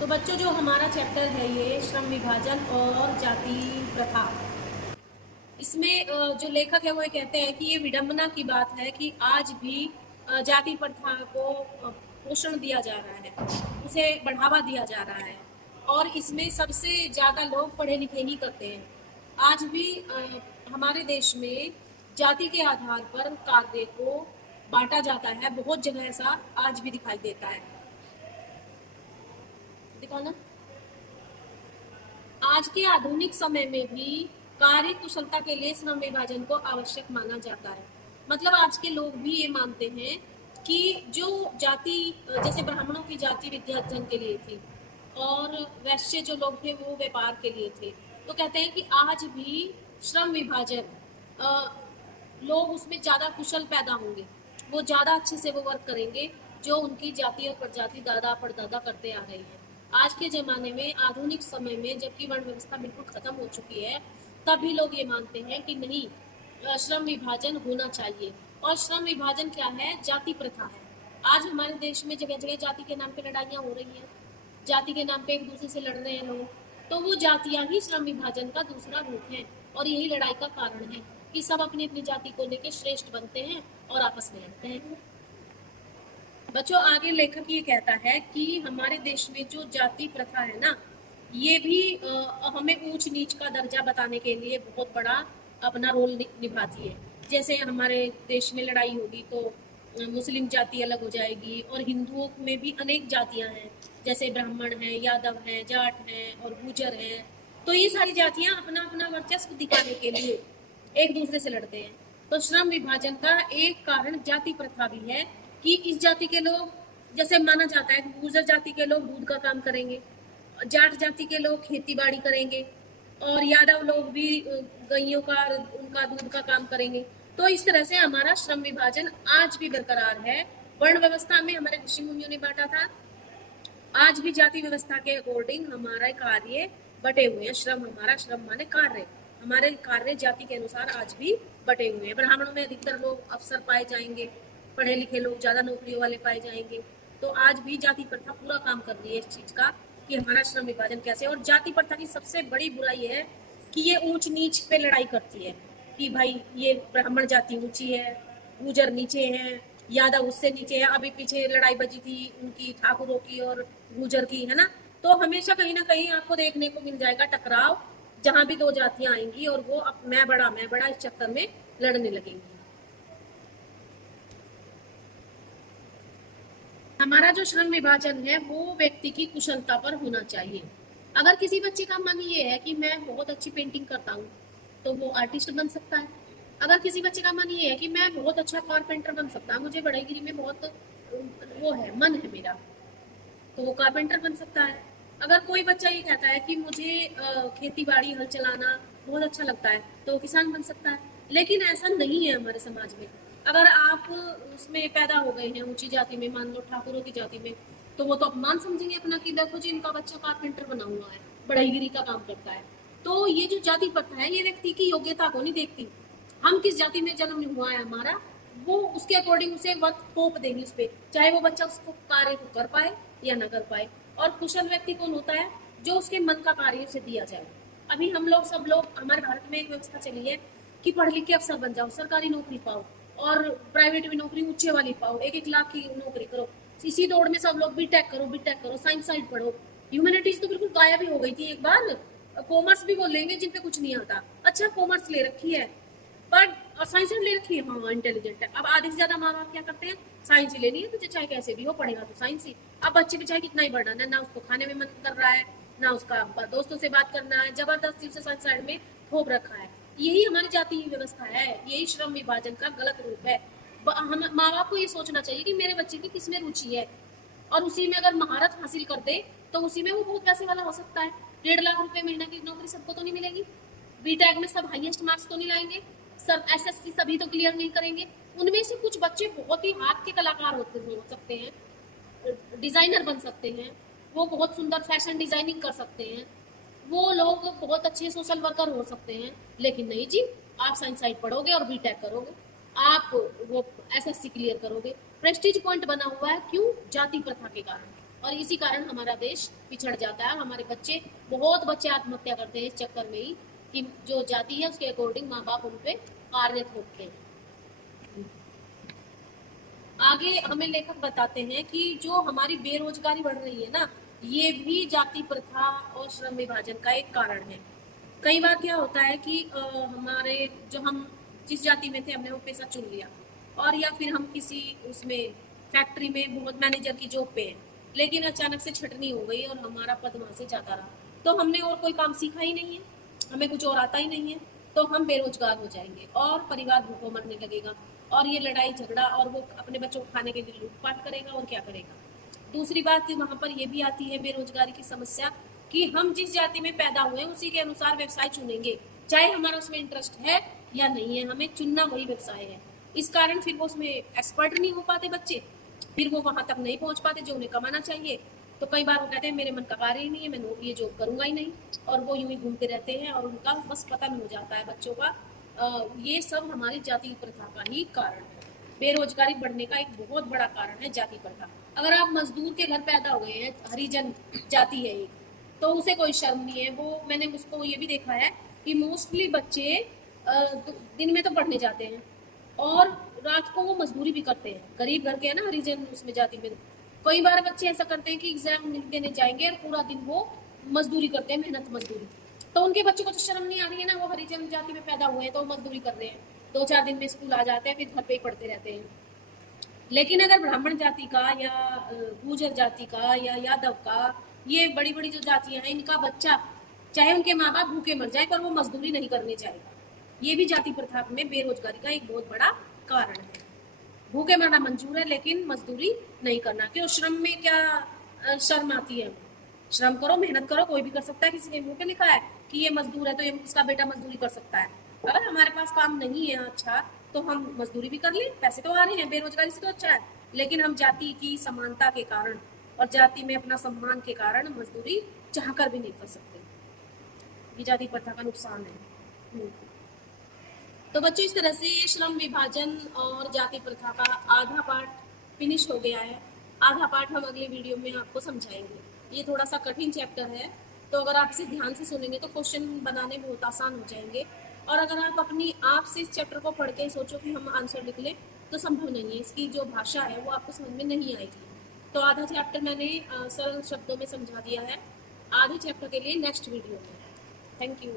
तो बच्चों, जो हमारा चैप्टर है ये श्रम विभाजन और जाति प्रथा, इसमें जो लेखक है वो ये कहते हैं कि ये विडंबना की बात है कि आज भी जाति प्रथा को पोषण दिया जा रहा है, उसे बढ़ावा दिया जा रहा है, और इसमें सबसे ज़्यादा लोग पढ़े लिखे ही करते हैं। आज भी हमारे देश में जाति के आधार पर कार्य को बांटा जाता है, बहुत जगह ऐसा आज भी दिखाई देता है। दिखाओ ना। आज के आधुनिक समय में भी कार्य कुशलता के लिए श्रम विभाजन को आवश्यक माना जाता है। मतलब आज के लोग भी ये मानते हैं कि जो जाति, जैसे ब्राह्मणों की जाति विद्यार्जन के लिए थी और वैश्य जो लोग थे वो व्यापार के लिए थे, तो कहते हैं कि आज भी श्रम विभाजन, लोग उसमें ज़्यादा कुशल पैदा होंगे, वो ज़्यादा अच्छे से वो वर्क करेंगे जो उनकी जाति और प्रजाति दादा परदादा करते आ रही है। आज के ज़माने में, आधुनिक समय में, जबकि वर्ण व्यवस्था बिल्कुल ख़त्म हो चुकी है, तब भी लोग ये मानते हैं कि नहीं, श्रम विभाजन होना चाहिए। और श्रम विभाजन क्या है? जाति प्रथा है। आज हमारे देश में जगह जगह जाति के नाम पे लड़ाइयाँ हो रही हैं, जाति के नाम पे एक दूसरे से लड़ रहे हैं लोग, तो वो जातियाँ ही श्रम विभाजन का दूसरा रूप है, और यही लड़ाई का कारण है कि सब अपनी अपनी जाति को लेकर श्रेष्ठ बनते हैं और आपस में लड़ते हैं। बच्चों, आगे लेखक ये कहता है कि हमारे देश में जो जाति प्रथा है ना, ये भी हमें ऊंच नीच का दर्जा बताने के लिए बहुत बड़ा अपना रोल निभाती है। जैसे हमारे देश में लड़ाई होगी तो मुस्लिम जाति अलग हो जाएगी, और हिंदुओं में भी अनेक जातियां हैं, जैसे ब्राह्मण हैं, यादव हैं, जाट हैं और गुर्जर हैं। तो ये सारी जातियां अपना अपना वर्चस्व दिखाने के लिए एक दूसरे से लड़ते हैं। तो श्रम विभाजन का एक कारण जाति प्रथा भी है कि इस जाति के लोग, जैसे माना जाता है कि गुर्जर जाति के लोग दूध का काम करेंगे, जाट जाति के लोग खेती बाड़ी करेंगे, और यादव लोग भी गइयों का, उनका दूध का काम करेंगे। तो इस तरह से हमारा श्रम विभाजन आज भी बरकरार है। वर्ण व्यवस्था में हमारे ऋषि मुनियों ने बांटा था, आज भी जाति व्यवस्था के अकॉर्डिंग हमारा कार्य बटे हुए हैं। श्रम, हमारा श्रम माने कार्य, हमारे कार्य जाति के अनुसार आज भी बटे हुए हैं। ब्राह्मणों में अधिकतर लोग अफसर पाए जाएंगे, पढ़े लिखे लोग ज़्यादा नौकरियों वाले पाए जाएंगे। तो आज भी जाति प्रथा पूरा काम कर रही है इस चीज़ का कि हमारा श्रम विभाजन कैसे। और जाति प्रथा की सबसे बड़ी बुराई है कि ये ऊंच नीच पे लड़ाई करती है कि भाई ये ब्राह्मण जाति ऊंची है, गुर्जर नीचे है, यादव उससे नीचे है। अभी पीछे लड़ाई बजी थी उनकी, ठाकुरों की और गुर्जर की, है ना। तो हमेशा कहीं ना कहीं आपको देखने को मिल जाएगा टकराव, जहां भी दो जातियां आएंगी और वो मैं बड़ा इस चक्कर में लड़ने लगेंगी। हमारा जो श्रम विभाजन है वो व्यक्ति की कुशलता पर होना चाहिए। अगर किसी बच्चे का मन ये है कि मैं बहुत अच्छी पेंटिंग करता हूँ तो वो आर्टिस्ट बन सकता है। अगर किसी बच्चे का मन ये है कि मैं बहुत अच्छा कारपेंटर बन सकता हूँ, मुझे बढ़ईगिरी में बहुत वो है, मन है मेरा, तो वो कारपेंटर बन सकता है। अगर कोई बच्चा ये कहता है कि मुझे खेती बाड़ी, हल चलाना बहुत अच्छा लगता है, तो वो किसान बन सकता है। लेकिन ऐसा नहीं है हमारे समाज में। अगर आप उसमें पैदा हो गए हैं ऊंची जाति में, मान लो ठाकुरों की जाति में, तो वो तो अपमान समझेंगे अपना कि देखो जी इनका बच्चा कारपेंटर बना हुआ है, बढ़ईगिरी का काम करता है। तो ये जो जाति प्रथा है ये व्यक्ति की योग्यता को नहीं देखती। हम किस जाति में जन्म हुआ है हमारा, वो उसके अकॉर्डिंग उसे वर्क थोप देंगे उस पर, चाहे वो बच्चा उसको कार्य को कर पाए या ना कर पाए। और कुशल व्यक्ति कौन होता है? जो उसके मन का कार्य उसे दिया जाए। अभी हम लोग, सब लोग, हमारे भारत में एक व्यवस्था चली है कि पढ़ लिख के अफसर बन जाओ, सरकारी नौकरी पाओ, और प्राइवेट में नौकरी ऊंचे वाली पाओ, 1-1 लाख की नौकरी करो। इसी दौड़ में सब लोग बीटेक करो, साइंस साइड पढ़ो। ह्यूमैनिटीज तो बिल्कुल गायब ही हो गई थी एक बार। कॉमर्स भी बोलेंगे जिन पे कुछ नहीं आता। अच्छा, कॉमर्स ले रखी है पर साइंस ले रखी है, हाँ इंटेलिजेंट है। अब आधे से ज्यादा माँ बाप क्या करते हैं, साइंस ही लेनी है तुझे, चाहे कैसे भी हो, पढ़ेगा तो साइंस ही। अब बच्चे भी चाहे कितना ही बढ़ाना, ना उसको खाने में मन कर रहा है, ना उसका दोस्तों से बात करना है, जबरदस्ती उसे साइंस साइड में थोप रखा है। यही हमारी जाति व्यवस्था है, यही श्रम विभाजन का गलत रूप है। हम माँ बाप को ये सोचना चाहिए कि मेरे बच्चे की किस में रुचि है, और उसी में अगर महारत हासिल कर दे तो उसी में वो बहुत पैसे वाला हो सकता है। 1.5 लाख रुपए महीना की नौकरी सबको तो नहीं मिलेगी, बीटेक में सब हाईएस्ट मार्क्स तो नहीं लाएंगे, सब एसएससी सभी तो क्लियर नहीं करेंगे। उनमें से कुछ बच्चे बहुत ही हाथ के कलाकार हो सकते हैं, डिजाइनर बन सकते हैं, वो बहुत सुंदर फैशन डिजाइनिंग कर सकते हैं, वो लोग बहुत अच्छे सोशल वर्कर हो सकते हैं। लेकिन नहीं जी, आप साइंस साइड पढ़ोगे और बीटेक करोगे, आप वो एसएससी क्लियर करोगे, प्रेस्टीज पॉइंट बना हुआ है। क्यों? जाति प्रथा के कारण। और इसी कारण हमारा देश पिछड़ जाता है। हमारे बच्चे, बहुत बच्चे आत्महत्या करते हैं इस चक्कर में ही कि जो जाति है उसके अकॉर्डिंग माँ बाप उन पे कार्य थोपते हैं। आगे हमें लेखक बताते हैं कि जो हमारी बेरोजगारी बढ़ रही है ना, ये भी जाति प्रथा और श्रम विभाजन का एक कारण है। कई बार क्या होता है कि हमारे जो हम जिस जाति में थे हमने वो पेशा चुन लिया, और या फिर हम किसी उसमें फैक्ट्री में बहुत मैनेजर की जॉब पे हैं, लेकिन अचानक से छटनी हो गई और हमारा पद वहां से जाता रहा, तो हमने और कोई काम सीखा ही नहीं है, हमें कुछ और आता ही नहीं है, तो हम बेरोजगार हो जाएंगे और परिवार भूखों मरने लगेगा, और ये लड़ाई झगड़ा, और वो अपने बच्चों को खाने के लिए लूटपाट करेगा और क्या करेगा। दूसरी बात वहाँ पर ये भी आती है बेरोजगारी की समस्या कि हम जिस जाति में पैदा हुए हैं उसी के अनुसार व्यवसाय चुनेंगे, चाहे हमारा उसमें इंटरेस्ट है या नहीं है, हमें चुनना वही व्यवसाय है। इस कारण फिर वो उसमें एक्सपर्ट नहीं हो पाते बच्चे, फिर वो वहां तक नहीं पहुंच पाते जो उन्हें कमाना चाहिए। तो कई बार वो कहते हैं मेरे मन का कार्य ही नहीं है, मैं ये जॉब करूंगा ही नहीं, और वो यूं ही घूमते रहते हैं और उनका बस पतन हो जाता है बच्चों का। ये सब हमारी जाति प्रथा का ही कारण है। बेरोजगारी बढ़ने का एक बहुत बड़ा कारण है जाति प्रथा। अगर आप मजदूर के घर पैदा हो गए हैं, हरिजन जाति है एक, तो उसे कोई शर्म नहीं है। वो मैंने उसको ये भी देखा है कि मोस्टली बच्चे दिन में तो पढ़ने जाते हैं और रात को वो मजदूरी भी करते हैं। गरीब घर के है ना हरिजन उसमें जाति में, कई बार बच्चे ऐसा करते हैं कि एग्जाम देने जाएंगे और पूरा दिन वो मजदूरी करते हैं, मेहनत मजदूरी। तो उनके बच्चों को तो शर्म नहीं आ रही है ना, वो हरिजन जाति में पैदा हुए हैं तो मजदूरी कर रहे हैं, 2-4 दिन में स्कूल आ जाते हैं, फिर घर पे ही पढ़ते रहते हैं। लेकिन अगर ब्राह्मण जाति का या गुर्जर जाति का या यादव का, ये बड़ी बड़ी जो जातियां हैं, इनका बच्चा चाहे उनके माँ बाप भूखे मर जाए पर वो मजदूरी नहीं करने जाएगा। ये भी जाति प्रथा में बेरोजगारी का एक बहुत बड़ा कारण है। भूखे मरना मंजूर है लेकिन मजदूरी नहीं करना। क्यों? श्रम में क्या शर्म आती है? श्रम करो, मेहनत करो, कोई भी कर सकता है। किसी के मुंह पे लिखा है कि ये मजदूर है तो ये इसका बेटा मजदूरी कर सकता है? अगर हमारे पास काम नहीं है अच्छा, तो हम मजदूरी भी कर लें, पैसे तो आ रहे हैं, बेरोजगारी से तो अच्छा है। लेकिन हम जाति की समानता के कारण और जाति में अपना सम्मान के कारण मजदूरी चाहकर भी नहीं कर सकते। ये जाति प्रथा का नुकसान है। तो बच्चों, इस तरह से श्रम विभाजन और जाति प्रथा का आधा पार्ट फिनिश हो गया है। आधा पार्ट हम अगले वीडियो में आपको समझाएंगे। ये थोड़ा सा कठिन चैप्टर है, तो अगर आप इसे ध्यान से सुनेंगे तो क्वेश्चन बनाने बहुत आसान हो जाएंगे। और अगर आप अपनी आप से इस चैप्टर को पढ़ के सोचो कि हम आंसर लिख लें, तो संभव नहीं है। इसकी जो भाषा है वो आपको समझ में नहीं आएगी। तो आधा चैप्टर मैंने सरल शब्दों में समझा दिया है, आधे चैप्टर के लिए नेक्स्ट वीडियो में। Thank you.